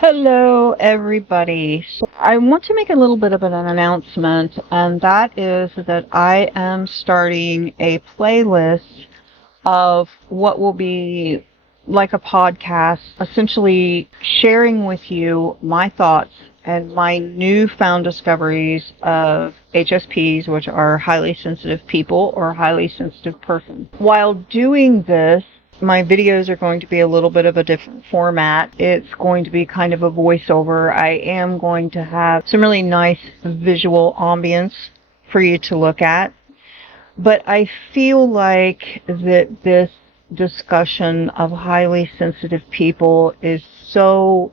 Hello, everybody. So I want to make a little bit of an announcement, and that is that I am starting a playlist of what will be like a podcast, essentially sharing with you my thoughts and my newfound discoveries of HSPs, which are highly sensitive people or highly sensitive person. While doing this, my videos are going to be a little bit of a different format. It's going to be kind of a voiceover. I am going to have some really nice visual ambience for you to look at. But I feel like that this discussion of highly sensitive people is so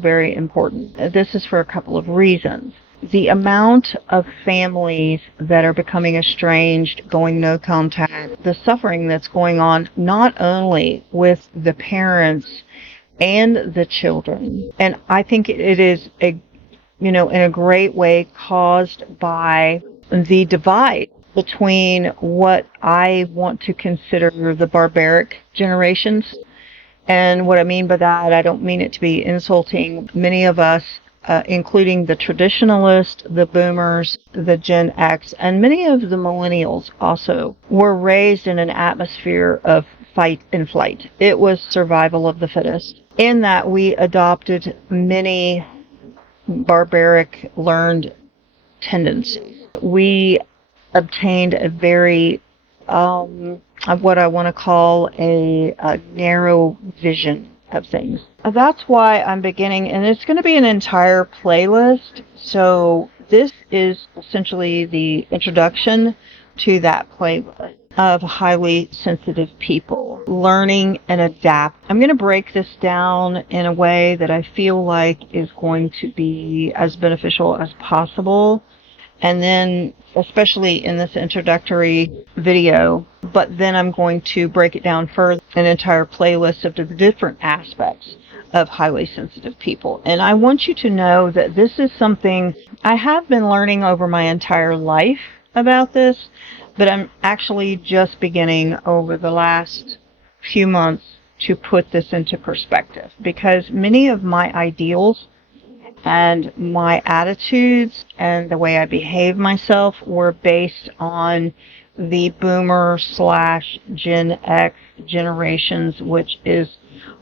very important. This is for a couple of reasons. The amount of families that are becoming estranged, going no contact, the suffering that's going on not only with the parents and the children. And I think it is in a great way caused by the divide between what I want to consider the barbaric generations. And what I mean by that, I don't mean it to be insulting. Many of us, including the traditionalists, the boomers, the Gen X, and many of the millennials also, were raised in an atmosphere of fight and flight. It was survival of the fittest. In that, we adopted many barbaric learned tendencies. We obtained a very of what I want to call a narrow vision of things. That's why I'm beginning, and it's going to be an entire playlist. So this is essentially the introduction to that playlist of highly sensitive people, learning and adapt. I'm going to break this down in a way that I feel like is going to be as beneficial as possible. And then, especially in this introductory video, but then I'm going to break it down further, an entire playlist of the different aspects of highly sensitive people. And I want you to know that this is something I have been learning over my entire life about this, but I'm actually just beginning over the last few months to put this into perspective, because many of my ideals and my attitudes and the way I behave myself were based on the boomer / Gen X generations, which is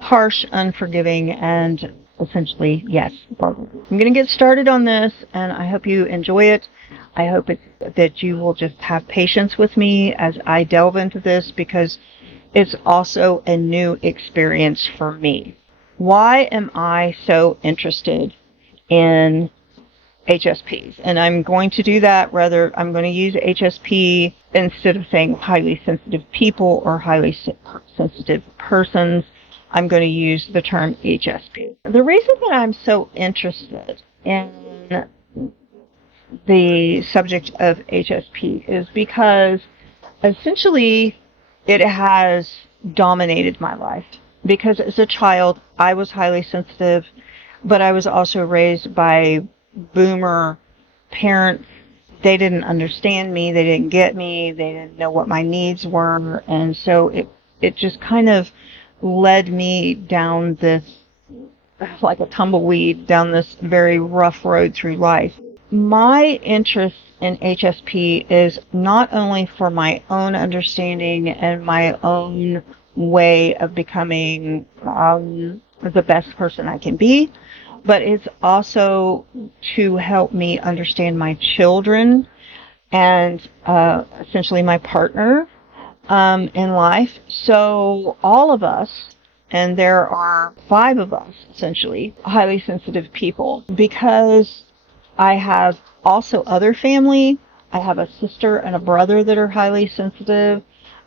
harsh, unforgiving, and essentially, yes, barbaric. I'm going to get started on this, and I hope you enjoy it. I hope that you will just have patience with me as I delve into this, because it's also a new experience for me. Why am I so interested in HSPs? And I'm going to do that, I'm going to use HSP instead of saying highly sensitive people or highly sensitive persons. I'm going to use the term HSP. The reason that I'm so interested in the subject of HSP is because essentially it has dominated my life. Because as a child, I was highly sensitive, but I was also raised by boomer parents. They didn't understand me. They didn't get me. They didn't know what my needs were. And so it just kind of led me down this, like a tumbleweed, down this very rough road through life. My interest in HSP is not only for my own understanding and my own way of becoming the best person I can be, but it's also to help me understand my children and essentially my partner in life. So all of us, and there are 5 of us essentially, highly sensitive people, because I have also other family. I have a sister and a brother that are highly sensitive.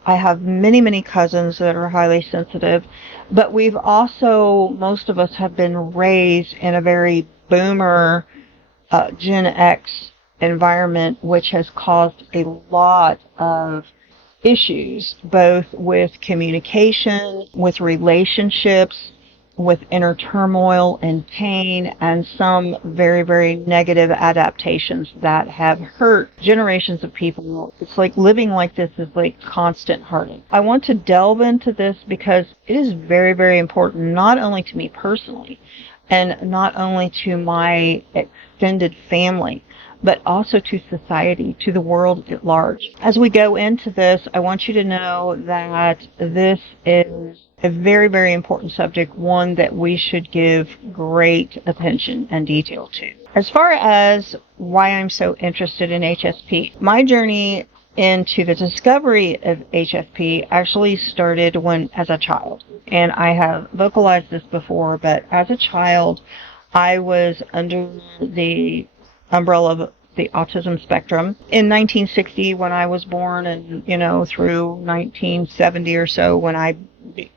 I have many cousins that are highly sensitive, but we've also, most of us have been raised in a very boomer Gen X environment, which has caused a lot of issues, both with communication, with relationships, with inner turmoil and pain, and some very negative adaptations that have hurt generations of people. It's like living like this is like constant heartache. I want to delve into this because it is very important, not only to me personally, and not only to my extended family, but also to society, to the world at large. As we go into this, I want you to know that this is a very, very important subject, one that we should give great attention and detail to. As far as why I'm so interested in HSP, my journey into the discovery of HSP actually started as a child. And I have vocalized this before, but as a child, I was under the umbrella of the autism spectrum. In 1960, when I was born, and, through 1970 or so, when I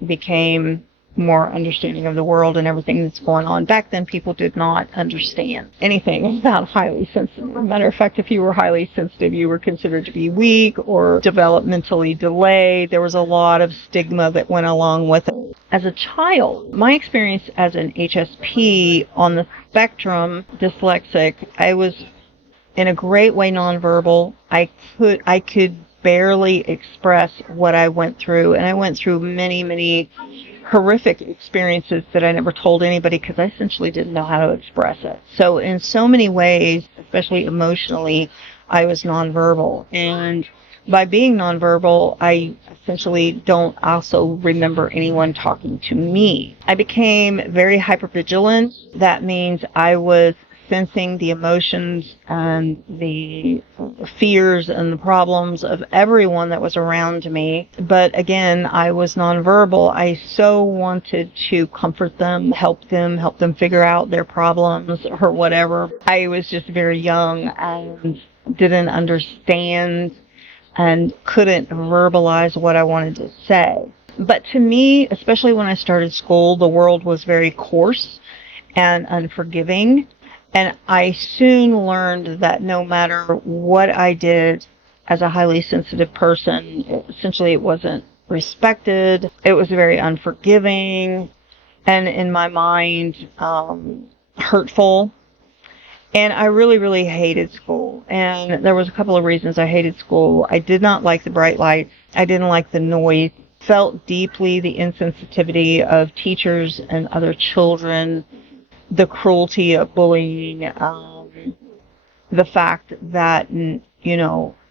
became more understanding of the world and everything that's going on. Back then, people did not understand anything about highly sensitive. Matter of fact, if you were highly sensitive, you were considered to be weak or developmentally delayed. There was a lot of stigma that went along with it. As a child, my experience as an HSP on the spectrum, dyslexic, I was in a great way nonverbal. I could barely express what I went through, and I went through many, many horrific experiences that I never told anybody because I essentially didn't know how to express it. So in so many ways, especially emotionally, I was nonverbal. And by being nonverbal, I essentially don't also remember anyone talking to me. I became very hypervigilant. That means I was sensing the emotions and the fears and the problems of everyone that was around me. But again, I was nonverbal. I so wanted to comfort them, help them figure out their problems or whatever. I was just very young and didn't understand and couldn't verbalize what I wanted to say. But to me, especially when I started school, the world was very coarse and unforgiving. And I soon learned that no matter what I did as a highly sensitive person, essentially it wasn't respected. It was very unforgiving and, in my mind, hurtful. And I really, really hated school. And there was a couple of reasons I hated school. I did not like the bright lights. I didn't like the noise. Felt deeply the insensitivity of teachers and other children, the cruelty of bullying, the fact that,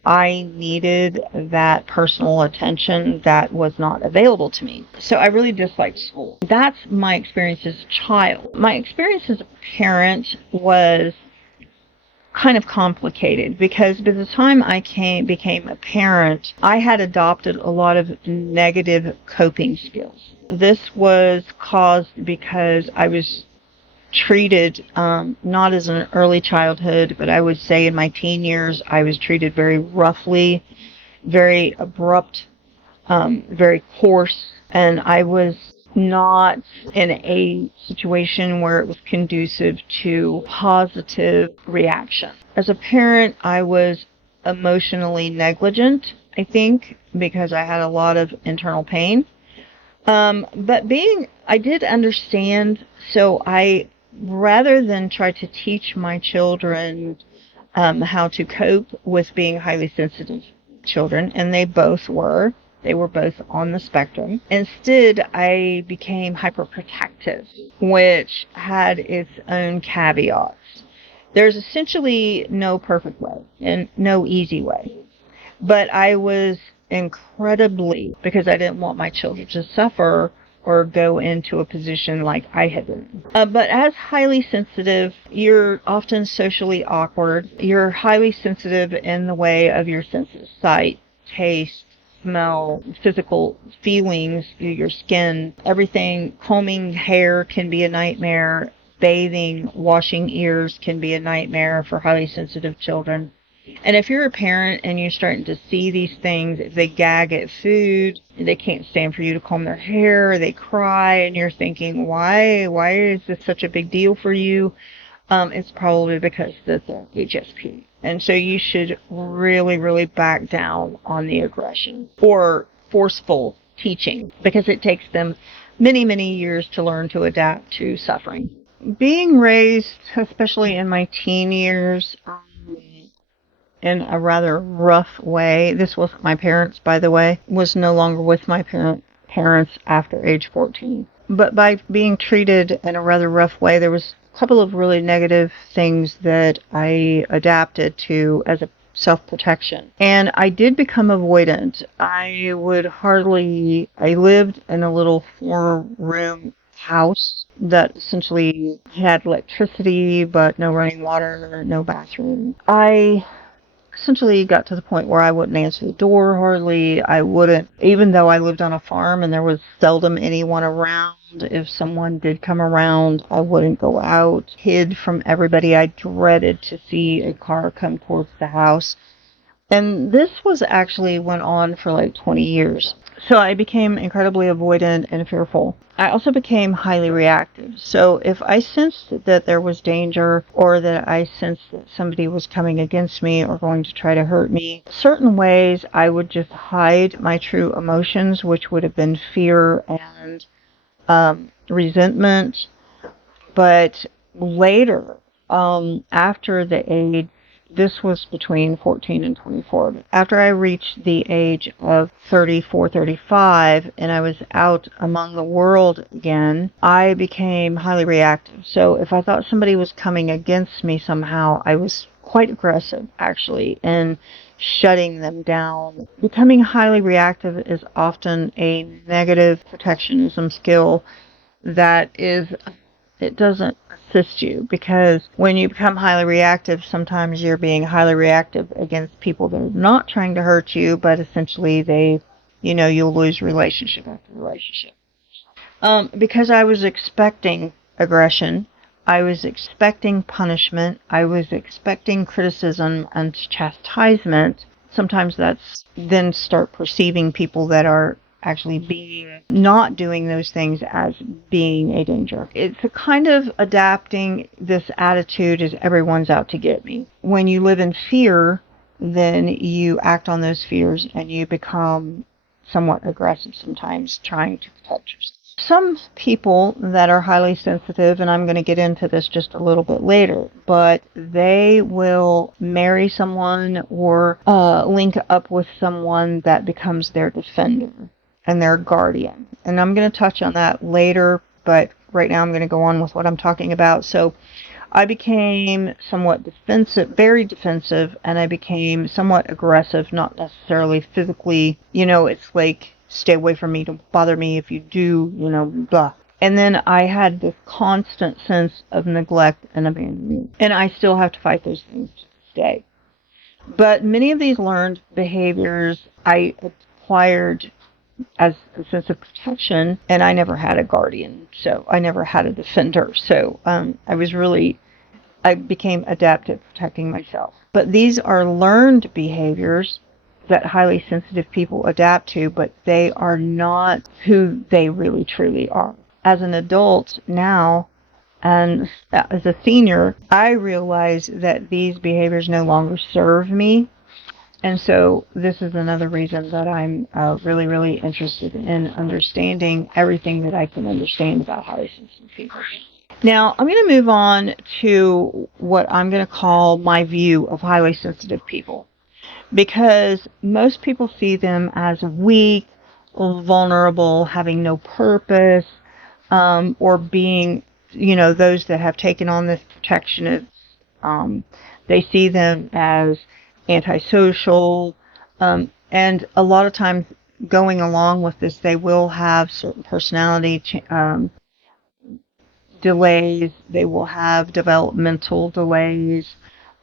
I needed that personal attention that was not available to me. So I really disliked school. That's my experience as a child. My experience as a parent was kind of complicated because by the time I became a parent, I had adopted a lot of negative coping skills. This was caused because I was treated not as an early childhood, but I would say in my teen years, I was treated very roughly, very abrupt, very coarse, and I was not in a situation where it was conducive to positive reaction. As a parent, I was emotionally negligent, I think, because I had a lot of internal pain. But I did understand, so rather than try to teach my children how to cope with being highly sensitive children, and they were both on the spectrum. Instead, I became hyperprotective, which had its own caveats. There's essentially no perfect way and no easy way. But I was because I didn't want my children to suffer or go into a position like I had been. But as highly sensitive, you're often socially awkward. You're highly sensitive in the way of your senses: sight, taste, smell, physical feelings, your skin, everything. Combing hair can be a nightmare. Bathing, washing ears can be a nightmare for highly sensitive children. And if you're a parent and you're starting to see these things, if they gag at food, they can't stand for you to comb their hair, they cry, and you're thinking, why is this such a big deal for you? It's probably because that's HSP. And so you should really, really back down on the aggression or forceful teaching, because it takes them many, many years to learn to adapt to suffering. Being raised, especially in my teen years, in a rather rough way. This wasn't my parents, by the way. Was no longer with my parents after age 14. but by being treated in a rather rough way, there was a couple of really negative things that I adapted to as a self-protection. And I did become avoidant. I lived in a little 4-room house that essentially had electricity, but no running water, no bathroom. I essentially got to the point where I wouldn't answer the door hardly. I wouldn't, even though I lived on a farm and there was seldom anyone around. If someone did come around, I wouldn't go out. Hid from everybody. I dreaded to see a car come towards the house. And this went on for like 20 years. So I became incredibly avoidant and fearful. I also became highly reactive. So if I sensed that there was danger, or that I sensed that somebody was coming against me or going to try to hurt me, certain ways I would just hide my true emotions, which would have been fear and resentment. But later, after the age, this was between 14 and 24. After I reached the age of 34, 35, and I was out among the world again, I became highly reactive. So if I thought somebody was coming against me somehow, I was quite aggressive, actually, in shutting them down. Becoming highly reactive is often a negative protectionism skill it doesn't assist you, because when you become highly reactive, sometimes you're being highly reactive against people that are not trying to hurt you, but essentially you'll lose relationship after relationship. Because I was expecting aggression, I was expecting punishment, I was expecting criticism and chastisement. Sometimes that's then start perceiving people that are actually not doing those things as being a danger. It's a kind of adapting this attitude as everyone's out to get me. When you live in fear, then you act on those fears and you become somewhat aggressive sometimes, trying to protect yourself. Some people that are highly sensitive, and I'm going to get into this just a little bit later, but they will marry someone or link up with someone that becomes their defender and their guardian. And I'm going to touch on that later, but right now I'm going to go on with what I'm talking about. So I became somewhat defensive, very defensive, and I became somewhat aggressive, not necessarily physically. It's like, stay away from me, don't bother me, if you do, blah. And then I had this constant sense of neglect and abandonment. And I still have to fight those things to this day. But many of these learned behaviors I acquired as a sense of protection, and I never had a guardian, so I never had a defender. So I became adept at protecting myself. But these are learned behaviors that highly sensitive people adapt to, but they are not who they really truly are. As an adult now, and as a senior, I realize that these behaviors no longer serve me. And so this is another reason that I'm really, really interested in understanding everything that I can understand about highly sensitive people. Now, I'm going to move on to what I'm going to call my view of highly sensitive people, because most people see them as weak, vulnerable, having no purpose, or being, those that have taken on this protectionist. They see them as antisocial, and a lot of times going along with this, they will have certain personality delays. They will have developmental delays.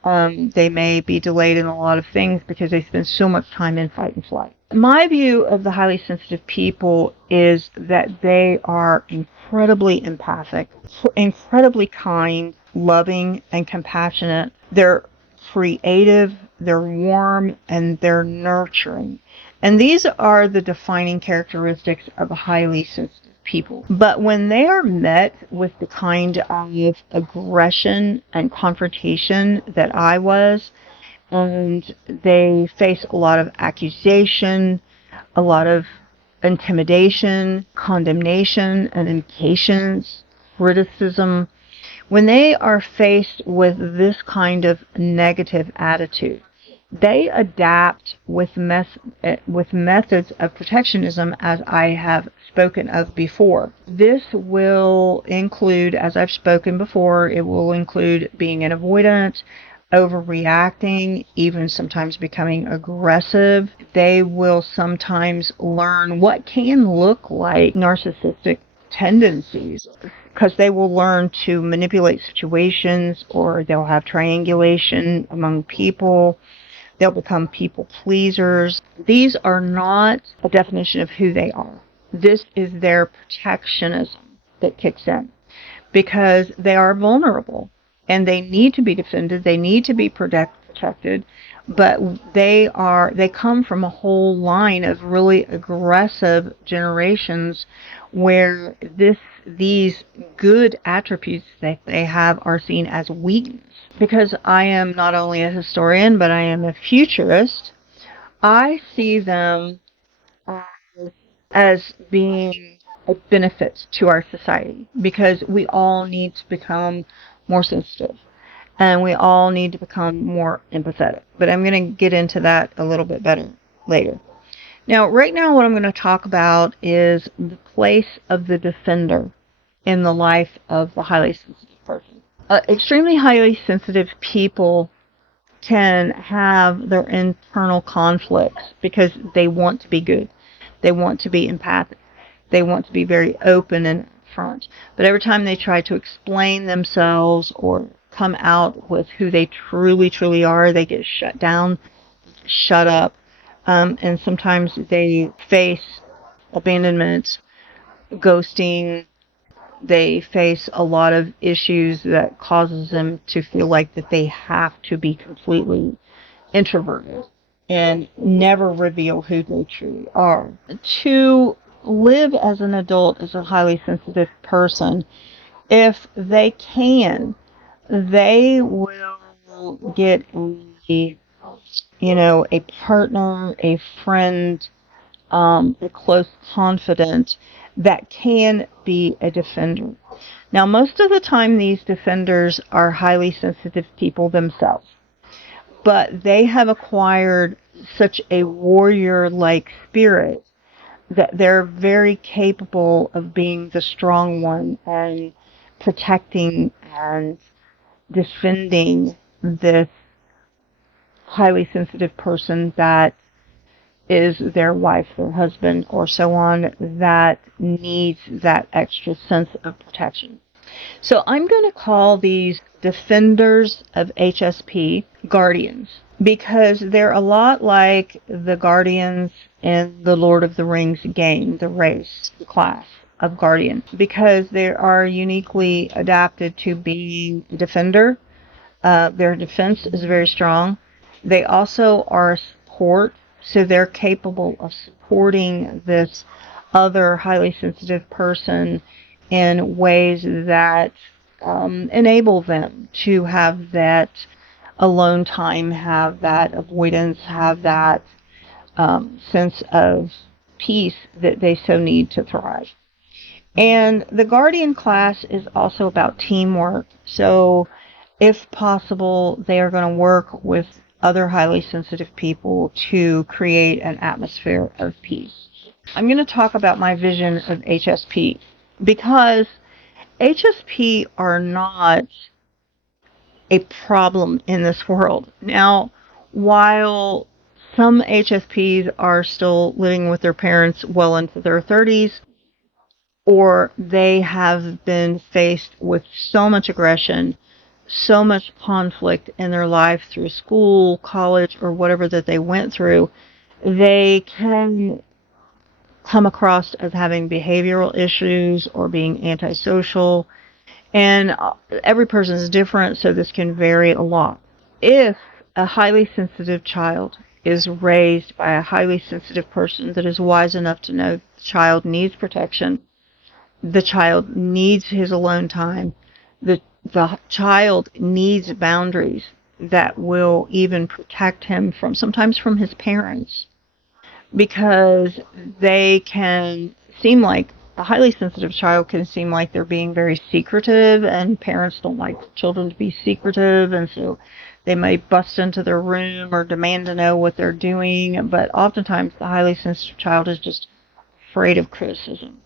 They may be delayed in a lot of things because they spend so much time in fight and flight. My view of the highly sensitive people is that they are incredibly empathic, incredibly kind, loving, and compassionate. They're creative, they're warm, and they're nurturing. And these are the defining characteristics of highly sensitive people. But when they are met with the kind of aggression and confrontation that I was, and they face a lot of accusation, a lot of intimidation, condemnation, and impatience, criticism, when they are faced with this kind of negative attitude, They adapt with methods of protectionism, as I have spoken of before. This will include, as I've spoken before, it will include being an avoidant, overreacting, even sometimes becoming aggressive. They will sometimes learn what can look like narcissistic tendencies, because they will learn to manipulate situations, or they'll have triangulation among people. They'll become people pleasers. These are not a definition of who they are. This is their protectionism that kicks in, because they are vulnerable and they need to be defended. They need to be protected, but they come from a whole line of really aggressive generations where these good attributes that they have are seen as weakness. Because I am not only a historian, but I am a futurist, I see them as being a benefit to our society, because we all need to become more sensitive and we all need to become more empathetic. But I'm going to get into that a little bit better later. Now, right now, what I'm going to talk about is the place of the defender in the life of the highly sensitive person. Extremely highly sensitive people can have their internal conflicts because they want to be good. They want to be empathic. They want to be very open and upfront. But every time they try to explain themselves or come out with who they truly, truly are, they get shut down, shut up, and sometimes they face abandonment, ghosting. They face a lot of issues that causes them to feel like that they have to be completely introverted and never reveal who they truly are. To live as an adult as a highly sensitive person, if they can, they will get a partner, a friend, a close confidant that can be a defender. Now, most of the time, these defenders are highly sensitive people themselves, but they have acquired such a warrior-like spirit that they're very capable of being the strong one and protecting and defending this highly sensitive person that is their wife, their husband, or so on, that needs that extra sense of protection. So I'm going to call these defenders of HSP guardians, because they're a lot like the guardians in the Lord of the Rings game, the race, the class of guardian, because they are uniquely adapted to being a defender. Their defense is very strong. They also are support. So they're capable of supporting this other highly sensitive person in ways that enable them to have that alone time, have that avoidance, have that sense of peace that they so need to thrive. And the guardian class is also about teamwork. So if possible, they are going to work with other highly sensitive people to create an atmosphere of peace. I'm going to talk about my vision of HSP, because HSP are not a problem in this world. Now, while some HSPs are still living with their parents well into their 30s, or they have been faced with so much aggression, so much conflict in their life through school, college, or whatever that they went through, they can come across as having behavioral issues or being antisocial. And every person is different, so this can vary a lot. If a highly sensitive child is raised by a highly sensitive person that is wise enough to know the child needs protection, the child needs his alone time, the child needs boundaries that will even protect him sometimes from his parents, because they can seem like, a highly sensitive child can seem like they're being very secretive, and parents don't like children to be secretive, and so They may bust into their room or demand to know what they're doing, but oftentimes the highly sensitive child is just afraid of criticism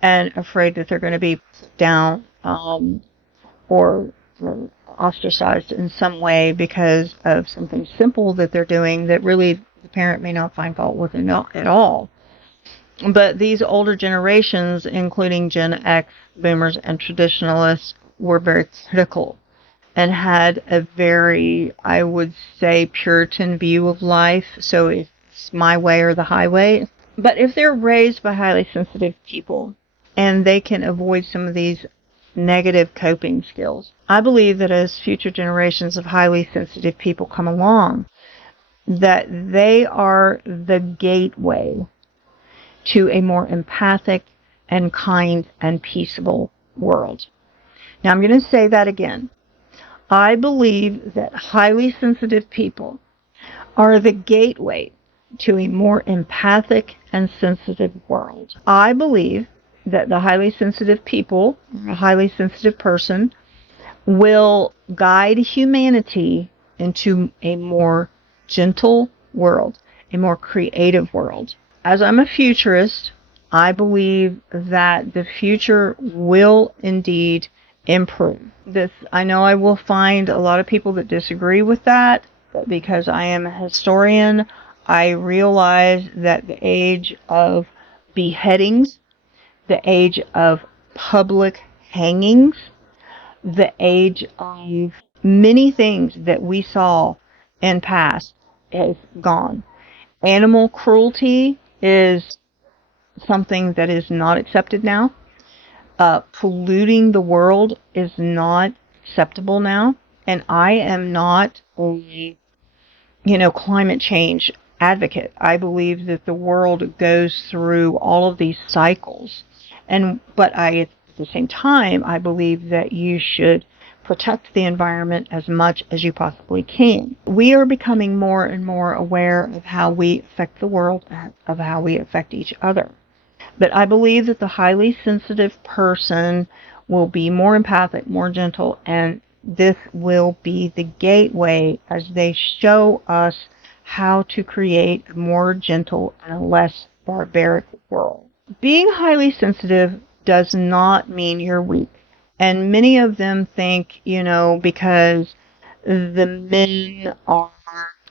and afraid that they're going to be put down or ostracized in some way because of something simple that they're doing that really the parent may not find fault with at all. But these older generations, including Gen X, boomers, and traditionalists, were very critical and had a very, I would say, Puritan view of life. So it's my way or the highway. But if they're raised by highly sensitive people and they can avoid some of these negative coping skills, I believe that as future generations of highly sensitive people come along, that they are the gateway to a more empathic and kind and peaceable world. Now I'm going to say that again. I believe that highly sensitive people are the gateway to a more empathic and sensitive world. I believe that the highly sensitive people, a highly sensitive person, will guide humanity into a more gentle world, a more creative world. As I'm a futurist, I believe that the future will indeed improve. I know I will find a lot of people that disagree with that, but because I am a historian, I realize that the age of beheadings, the age of public hangings, the age of many things that we saw in past is gone. Animal cruelty is something that is not accepted now. Polluting the world is not acceptable now. And I am not a, climate change advocate. I believe that the world goes through all of these cycles. But at the same time, I believe that you should protect the environment as much as you possibly can. We are becoming more and more aware of how we affect the world, of how we affect each other. But I believe that the highly sensitive person will be more empathic, more gentle, and this will be the gateway as they show us how to create a more gentle and a less barbaric world. Being highly sensitive does not mean you're weak. And many of them think, because the men are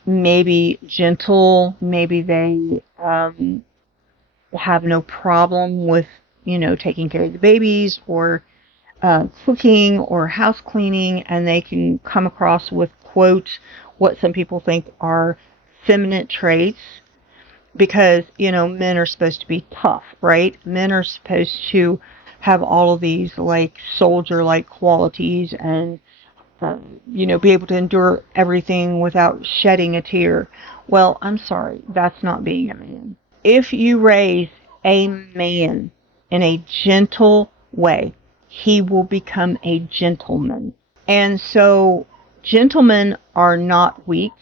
maybe gentle, maybe they have no problem with, taking care of the babies or cooking or house cleaning, and they can come across with, quote, what some people think are feminine traits because, men are supposed to be tough, right? Men are supposed to have all of these like soldier-like qualities and, be able to endure everything without shedding a tear. Well, I'm sorry, that's not being a man. If you raise a man in a gentle way, he will become a gentleman. And so gentlemen are not weak.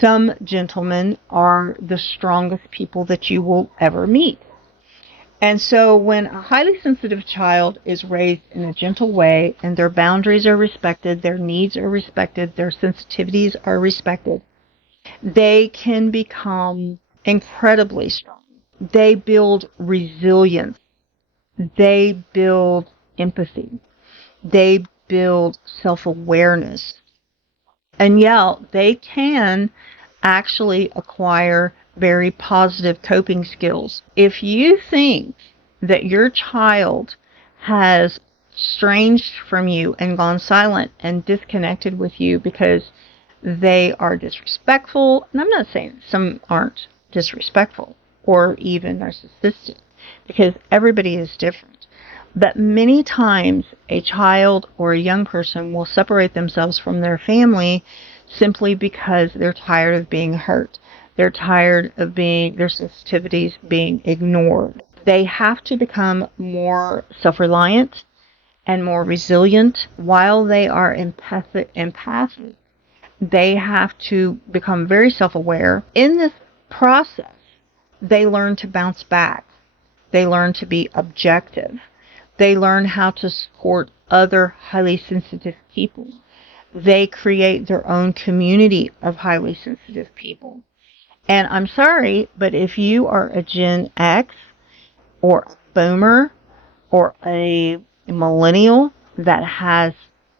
Some gentlemen are the strongest people that you will ever meet. And so when a highly sensitive child is raised in a gentle way and their boundaries are respected, their needs are respected, their sensitivities are respected, they can become incredibly strong. They build resilience. They build empathy. They build self-awareness. And they can actually acquire very positive coping skills. If you think that your child has estranged from you and gone silent and disconnected with you because they are disrespectful, and I'm not saying some aren't disrespectful or even narcissistic, because everybody is different. But many times a child or a young person will separate themselves from their family simply because they're tired of being hurt. They're tired of their sensitivities being ignored. They have to become more self-reliant and more resilient. While they are empathic, they have to become very self-aware. In this process, they learn to bounce back. They learn to be objective. They learn how to support other highly sensitive people. they create their own community of highly sensitive people. And I'm sorry, but if you are a Gen X or a boomer or a millennial that has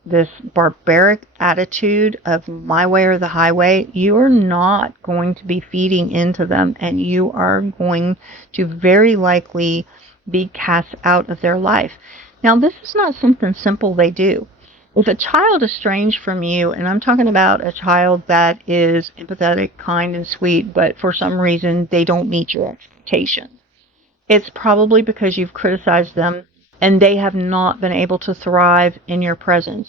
this barbaric attitude of my way or the highway, you are not going to be feeding into them, and you are going to very likely be cast out of their life. Now, this is not something simple they do. If a child is estranged from you, and I'm talking about a child that is empathetic, kind, and sweet, but for some reason they don't meet your expectations, it's probably because you've criticized them and they have not been able to thrive in your presence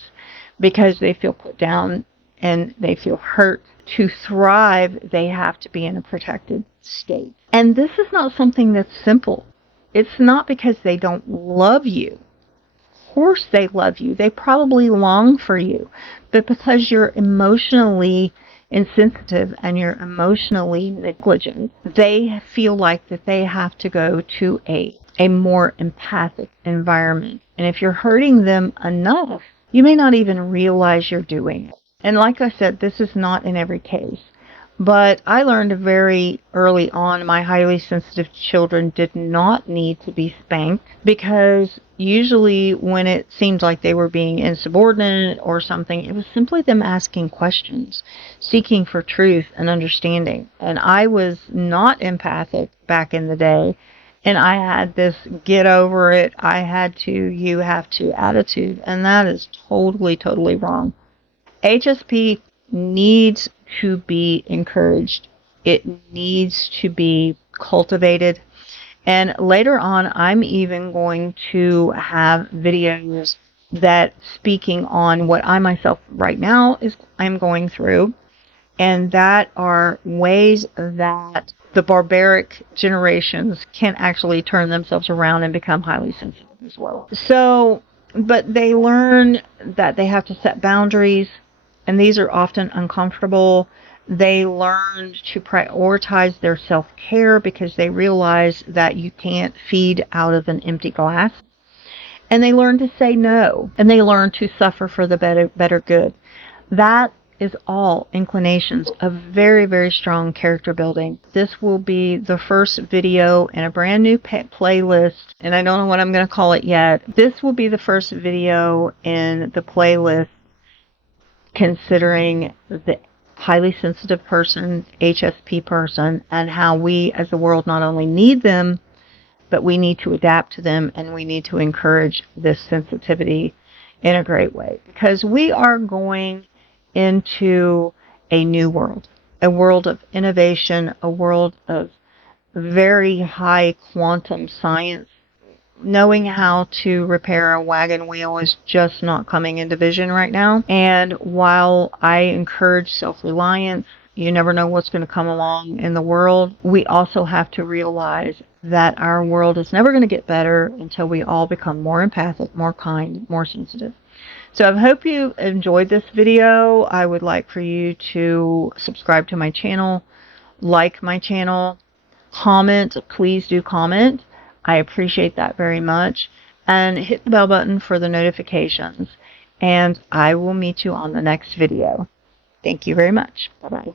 because they feel put down and they feel hurt. To thrive, they have to be in a protected state. And this is not something that's simple. It's not because they don't love you. Of course they love you. They probably long for you. But because you're emotionally insensitive and you're emotionally negligent, they feel like that they have to go to a more empathic environment. And if you're hurting them enough, you may not even realize you're doing it. And like I said, this is not in every case. But I learned very early on my highly sensitive children did not need to be spanked, because usually when it seemed like they were being insubordinate or something, it was simply them asking questions, seeking for truth and understanding. And I was not empathic back in the day, and I had this get over it, I had to, you have to attitude, and that is totally wrong. HSP needs to be encouraged. It needs to be cultivated. And later on, I'm even going to have videos that speaking on what I myself right now I'm going through, and that are ways that the barbaric generations can actually turn themselves around and become highly sensitive as well. So, but they learn that they have to set boundaries, and these are often uncomfortable. They learn to prioritize their self-care because they realize that you can't feed out of an empty glass. And they learn to say no, and they learn to suffer for the better good. That is all inclinations of very strong character building. This will be the first video in a brand new playlist, and I don't know what I'm going to call it yet. This will be the first video in the playlist considering the highly sensitive person, HSP person, and how we as a world not only need them, but we need to adapt to them, and we need to encourage this sensitivity in a great way. Because we are going into a new world, a world of innovation, a world of very high quantum science. Knowing how to repair a wagon wheel is just not coming into vision right now. And while I encourage self-reliance, you never know what's going to come along in the world, we also have to realize that our world is never going to get better until we all become more empathic, more kind, more sensitive. So I hope you enjoyed this video. I would like for you to subscribe to my channel, like my channel, comment. Please do comment. I appreciate that very much. And hit the bell button for the notifications. And I will meet you on the next video. Thank you very much. Bye-bye.